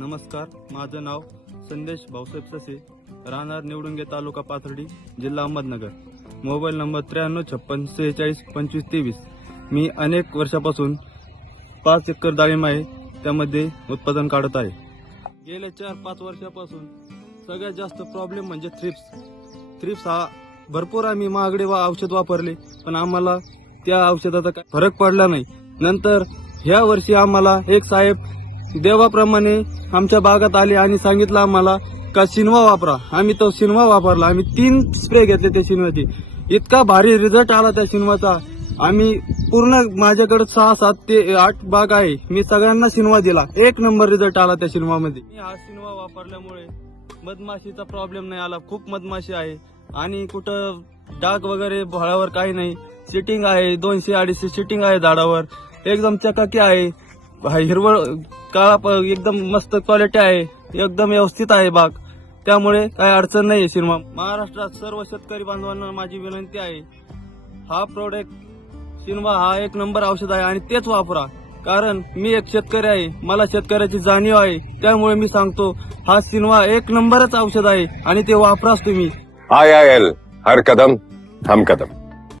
नमस्कार माझं नाव संदेश भाऊसाहेब ससे राहणार निवडुंगे तालुका पाथर्डी जिल्हा अहमदनगर. मोबाईल नंबर त्र्याण्णव छप्पन सेहेचाळीस पंचवीस तेवीस. मी अनेक वर्षापासून पाच एकर डाळिंब आहे त्यामध्ये उत्पादन काढत आहे. गेल्या चार पाच वर्षापासून सगळ्यात जास्त प्रॉब्लेम म्हणजे थ्रिप्स थ्रिप्स हा भरपूर आम्ही महागडे वा औषध वापरले पण आम्हाला त्या औषधाचा काही फरक पडला नाही. नंतर ह्या वर्षी आम्हाला एक साहेब देवाप्रमाणे आमच्या भागात आले आणि सांगितलं आम्हाला का शिनवा वापरा. आम्ही तो शिनवा वापरला. आम्ही तीन स्प्रे घेतले त्या शिनवाचे इतका भारी रिझल्ट आला त्या शिनवाचा आम्ही पूर्ण माझ्याकडे सहा सात ते आठ बाग आहे. मी सगळ्यांना शिनवा दिला. एक नंबर रिझल्ट आला त्या शिनवामध्ये मी हा शिनवा वापरल्यामुळे मधमाशीचा प्रॉब्लेम नाही आला. खूप मधमाशी आहे. आणि कुठं डाग वगैरे भाळावर काही नाही. सिटिंग आहे. दोनशे अडीचशे सिटिंग आहे झाडावर. एकदम चकाकी आहे. हिरवळ काळा प- एकदम मस्त क्वालिटी आहे. एकदम व्यवस्थित आहे बाग. त्यामुळे काही अडचण नाही सिनेमा. महाराष्ट्रात सर्व शेतकरी बांधवांना माझी विनंती आहे. हा प्रोडक्ट सिनेमा हा एक नंबर औषध आहे आणि तेच वापरा. कारण मी एक शेतकरी आहे. मला शेतकऱ्याची जाणीव आहे. त्यामुळे मी सांगतो हा सिनेमा एक नंबरच औषध आहे आणि ते वापराच तुम्ही. आय आय एल हर कदम हम कदम.